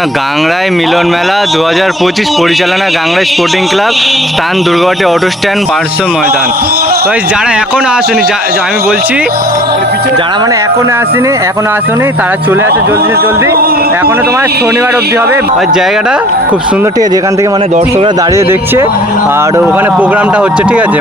ঠিকানা গাংরাই মিলন মেলা 2025, পরিচালনা গাংরাই স্পোর্টিং ক্লাব, স্থান দুর্গাবাটি অটো স্ট্যান্ড, 500 ময়দান। তো যারা এখনও আসেনি, আমি বলছি যারা মানে এখনো আসেনি তারা চলে আসে জলদি জলদি। এখনো তোমার শনিবার অবধি হবে। আর জায়গাটা খুব সুন্দর, ঠিক আছে, যেখান থেকে মানে দর্শকরা দাঁড়িয়ে দেখছে আর ওখানে প্রোগ্রামটা হচ্ছে, ঠিক আছে।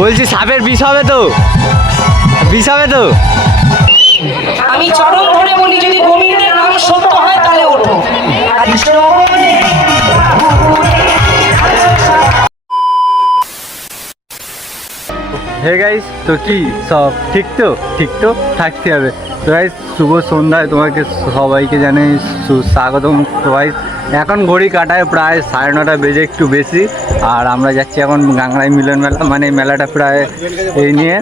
বলছি সাপের বিষ হবে তো? আমি চরণ ধরে বলি, যদি গোবিন্দের নাম সত্য হয় তাহলে ওঠো। হে গাইস, তো কি সব ঠিক তো থাকতে হবে। তো গাইস, শুভ সন্ধ্যায় তোমাকে সবাইকে জানাই সুস্বাগতম। তো গাইস, এখন ঘড়ি কাটায় প্রায় 9:30 বেজে একটু বেশি, আর আমরা যাচ্ছি এখন গাংরাই মিলন মেলা। মানে মেলাটা প্রায় এই নিয়ে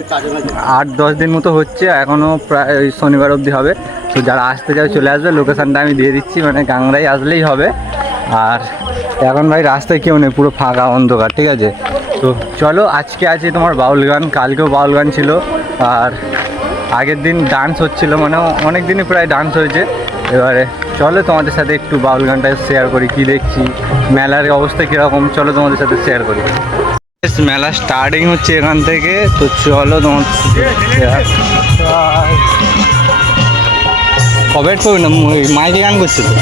8-10 দিন মতো হচ্ছে, এখনও প্রায় ওই শনিবার অবধি হবে। তো যারা আসতে চাও চলে আসবে, লোকেশানটা আমি দিয়ে দিচ্ছি, মানে গাংরাই আসলেই হবে। আর এখন ভাই রাস্তায় কেউ নেই, পুরো ফাঁকা অন্ধকার, ঠিক আছে। তো চলো, আজকে আছে তোমার বাউল গান, কালকেও বাউল গান ছিল, আর আগের দিন ডান্স হচ্ছিলো, মানে অনেক দিনই প্রায় ডান্স হয়েছে। এবারে চলো তোমাদের সাথে একটু বাউল গানটা শেয়ার করি, কি দেখছি, মেলার অবস্থা কীরকম, চলো তোমাদের সাথে শেয়ার করি। মেলা স্টার্টিং হচ্ছে এখান থেকে, তো চলো তোমার কবে করবি না, মাইকে গান করছে তো,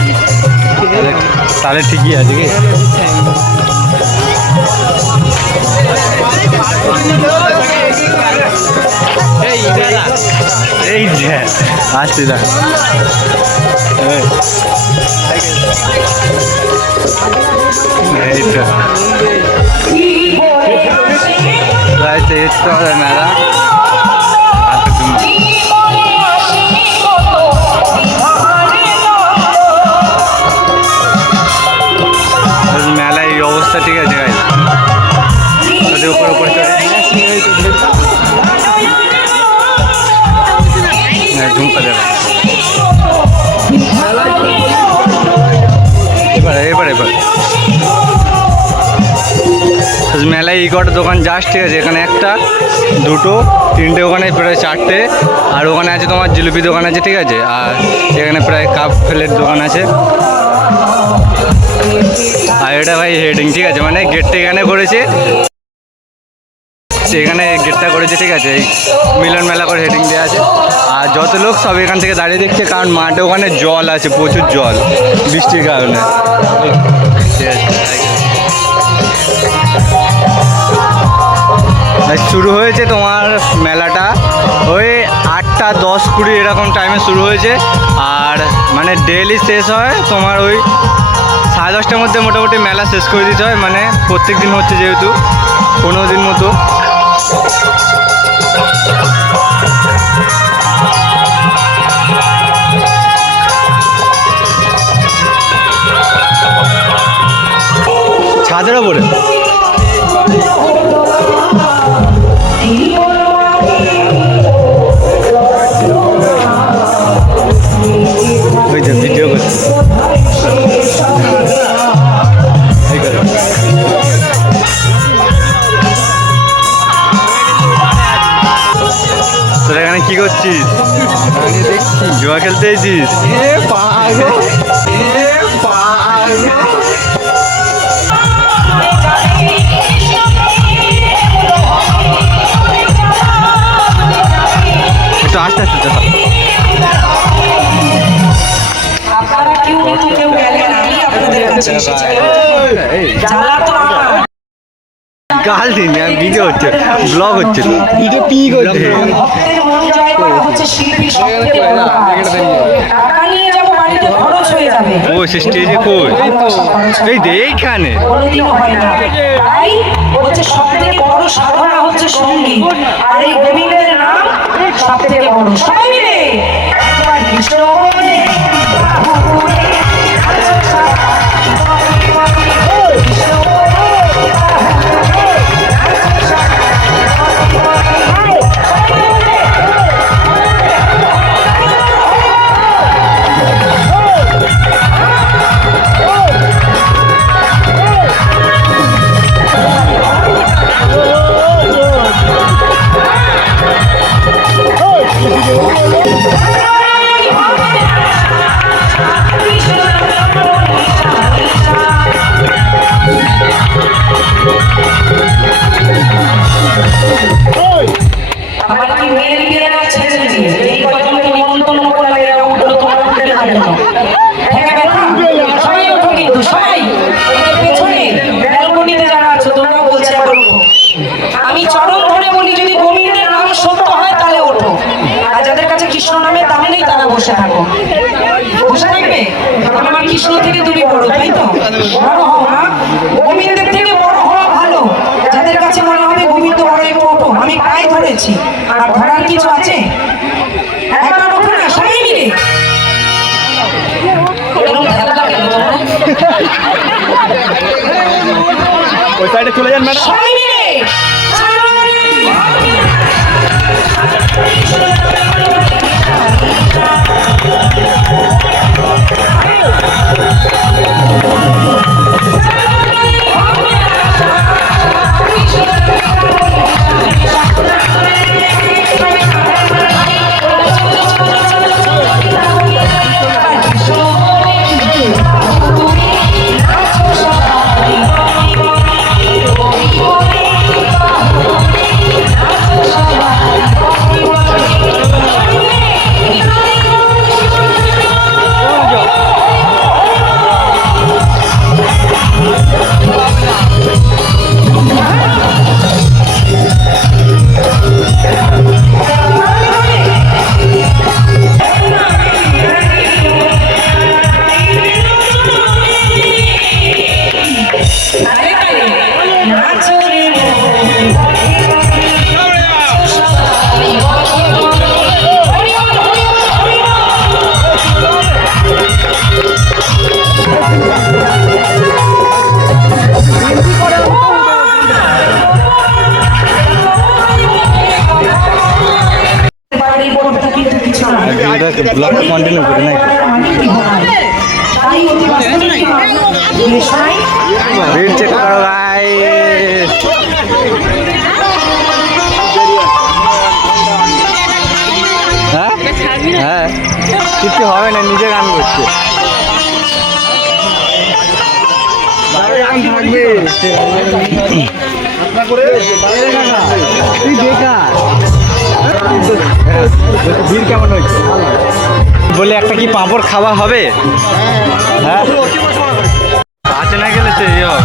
তাহলে ঠিকই আছে কি। এই যে আসছি দেখ, এই তো আমাদের মেলা। মেলায় এই অবস্থা, ঠিক আছে গাইস, উপরে ঝুমকা দেবে এবার মেলায় এই কটা দোকান জাস্ট, ঠিক আছে। এখানে 1, 2, 3টে, ওখানে প্রায় 4টে, আর ওখানে আছে তোমার জিলিপি দোকান আছে, ঠিক আছে। আর এখানে প্রায় কাপ প্লেট দোকান আছে। আর এটা ভাই হেডিং, ঠিক আছে, মানে গেটটা এখানে করেছে, এখানে গেটটা করেছে, ঠিক আছে। এই মিলন মেলা করে হেডিং দেওয়া আছে, আর যত লোক সব এখান থেকে দাঁড়িয়ে দেখছে, কারণ মাঠে ওখানে জল আছে, প্রচুর জল বৃষ্টির কারণে। শুরু হয়েছে তোমার মেলাটা ওই 8টা 10, 20 এরকম টাইমে শুরু হয়েছে, আর মানে ডেইলি শেষ হয় তোমার ওই 10:30টার মধ্যে মোটামুটি মেলা শেষ করে দিতে হয়। মানে প্রত্যেক দিন হচ্ছে যেহেতু 15 দিন মতো। ছাদের ওপরে ওই যে ভিডিও করছে, তোরা এখানে কি করছিস? জুয়া খেলতে এসেছিস? একটু আস্তে আস্তে চল। গাল দিন, ভিডিও হচ্ছে, ব্লগ হচ্ছে, ভিডিও পি করছে। ও সে স্টেজে কই? এই দে এইখানে। সবথেকে বড় সাধনা হচ্ছে সঙ্গীত, আর এই গোবিন্দের নাম সবথেকে বড়। সবাই মিলে কৃষ্ণ কার জন্য? ঠেকে ব্যথা? সবাই ওঠো কিন্তু, সবাই। ওদের পেছনে ব্যালকনিতে যারা আছো তোমরাও বলছে এখন ওঠো। আমি চরণ ধরে বলি যদি গোবিন্দের নাম সত্য হয় তাহলে ওঠো, আর যাদের কাছে কৃষ্ণ নামের দাম নেই তারা বসে থাকো। বসে থাকবে? কারণ আমার কৃষ্ণ থেকে তুমি বড়, তাই তো? বড় হও না, গোবিন্দের থেকে বড় হওয়া ভালো। যাদের কাছে মনে হবে গোবিন্দ বড়, একটু ওঠো। আমি পায়ে ধরেছি, আর ধরার কিছু আছে? একবার ওঠো না সবাই মিলে। এরকম ধ্যান লাগে না তোমরা? ওই সাইডে চলে যান ম্যাডাম। সবাই মিলে ব্লগ কন্টিনিউ করে নাকি রেট চেক করো ভাই। হ্যাঁ হ্যাঁ কিছু হবে না, নিজে গান করছে। ভিড় কেমন হয়েছে বলে একটা কি পাঁপড় খাওয়া হবে? হ্যাঁ কাছে না গেলে সে ইয়ে হবে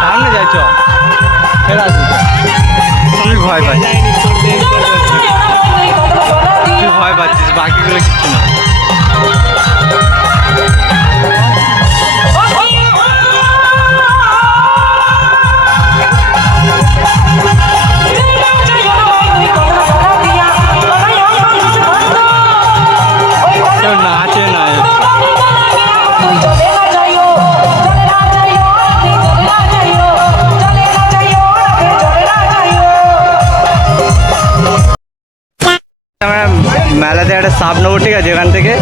সামনে যাইছ তুই ভয় পাচ্ছিস, তুই ভয় পাচ্ছিস, বাকিগুলো কিচ্ছু না। নাচে না মেলাতে একটা সাপ নেবো, ঠিক আছে এখান থেকে।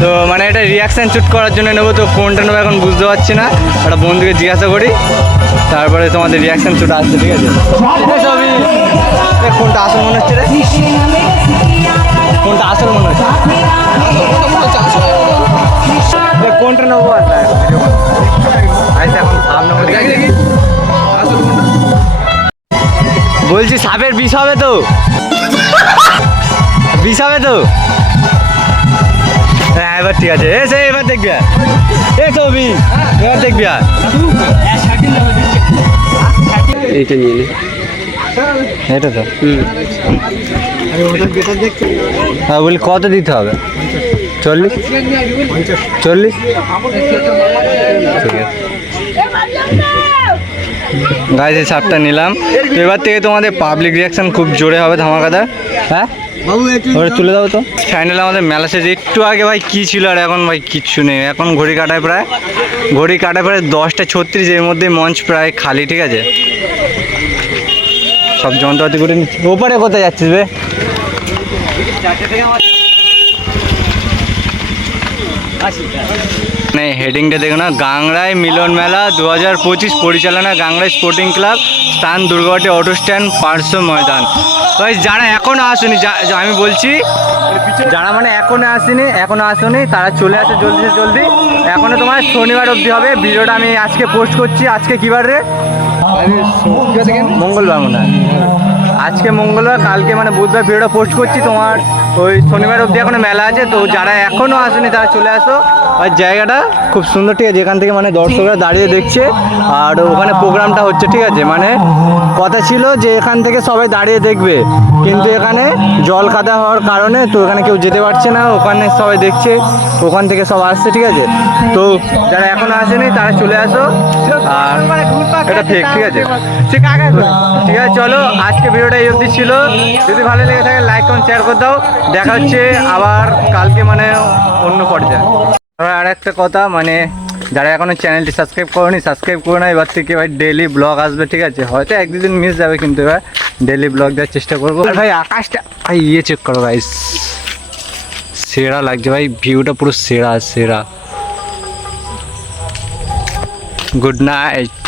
তো মানে এটা রিয়াকশান শ্যুট করার জন্য নেবো, তো কোনটা নেবো এখন বুঝতে পারছি না। একটা বন্ধুকে জিজ্ঞাসা করি, তারপরে তোমাদের রিয়াকশান শ্যুট আসছে, ঠিক আছে? সবই কোনটা আসল মনে হচ্ছে রে? কোনটা আসল মনে হচ্ছে? কোনটা নেবো? এখন সাপ নেবো, ঠিক আছে? বলছি সাপের বিষ হবে তো? বিষ হবে তো? হ্যাঁ এবার ঠিক আছে, এসে এবার দেখবি, এ ছবি এবার দেখবি। এইটা নিয়ে নে, এটা তো হ্যাঁ। বলি কত দিতে হবে? 40 40 ঠিক আছে গাইজ, এই সাপটা নিলাম। তো এবার থেকে তোমাদের পাবলিক রিয়াকশন খুব জোরে হবে, ধামাকাদার। হ্যাঁ ওটা তুলে দাও তো। ফাইনাল আমাদের মেলা শেষ। একটু আগে ভাই কী ছিল আর এখন ভাই কিচ্ছু নেই। এখন ঘড়ি কাটায় প্রায় 10টা 36, এর মধ্যে মঞ্চ প্রায় খালি, ঠিক আছে? সব যন্ত্রপাতি করে নিচ্ছি। ওপারে কোথায় যাচ্ছিস বে? মানে হেডিংটা দেখো না, গাংরাই মিলন মেলা 2025 পরিচালনা গাংরাই স্পোর্টিং ক্লাব, স্থান দুর্গাবাটি অটো স্ট্যান্ড, পার্শ্ব ময়দান। ভাই যারা এখনো আসেনি, আমি বলছি যারা মানে এখনো আসেনি তারা চলে আসে জলদি জলদি। এখনো তোমার শনিবার অবধি হবে। ভিডিওটা আমি আজকে পোস্ট করছি। আজকে কী বার রে? মঙ্গলবার মনে হয়। আজকে মঙ্গলবার, কালকে মানে বুধবার ভিডিওটা পোস্ট করছি। তোমার ওই শনিবার অবধি এখনো মেলা আছে, তো যারা এখনও আসেনি তারা চলে আসো। ওই জায়গাটা খুব সুন্দর, ঠিক আছে, যেখান থেকে মানে দর্শকরা দাঁড়িয়ে দেখছে আর ওখানে প্রোগ্রামটা হচ্ছে, ঠিক আছে। মানে কথা ছিল যে এখান থেকে সবাই দাঁড়িয়ে দেখবে, কিন্তু এখানে জল কাদা হওয়ার কারণে তো এখানে কেউ যেতে পারছে না। ওখানে সবাই দেখছে, ওখান থেকে সব আসছে, ঠিক আছে। তো যারা এখনো আসেনি তারা চলে আসো। আর এটা ফেক, ঠিক আছে, ঠিক আছে। চলো, আজকে ভিডিওটা এই অবধি ছিল। যদি ভালো লেগে থাকে লাইক কমেন্ট শেয়ার করে দাও। দেখা হচ্ছে আবার কালকে মানে অন্য পর্যায়ে। আর একটা কথা, মানে যারা এখনো চ্যানেলটি সাবস্ক্রাইব করোনি সাবস্ক্রাইব করো না। এবার থেকে ভাই ডেইলি ব্লগ আসবে, ঠিক আছে। হয়তো এক দুদিন মিস যাবে, কিন্তু এবার ডেইলি ব্লগ দেওয়ার চেষ্টা করবো। আর ভাই আকাশটা ভাই চেক করো ভাই, সেরা লাগছে ভাই, ভিউটা পুরো সেরা সেরা। Good night.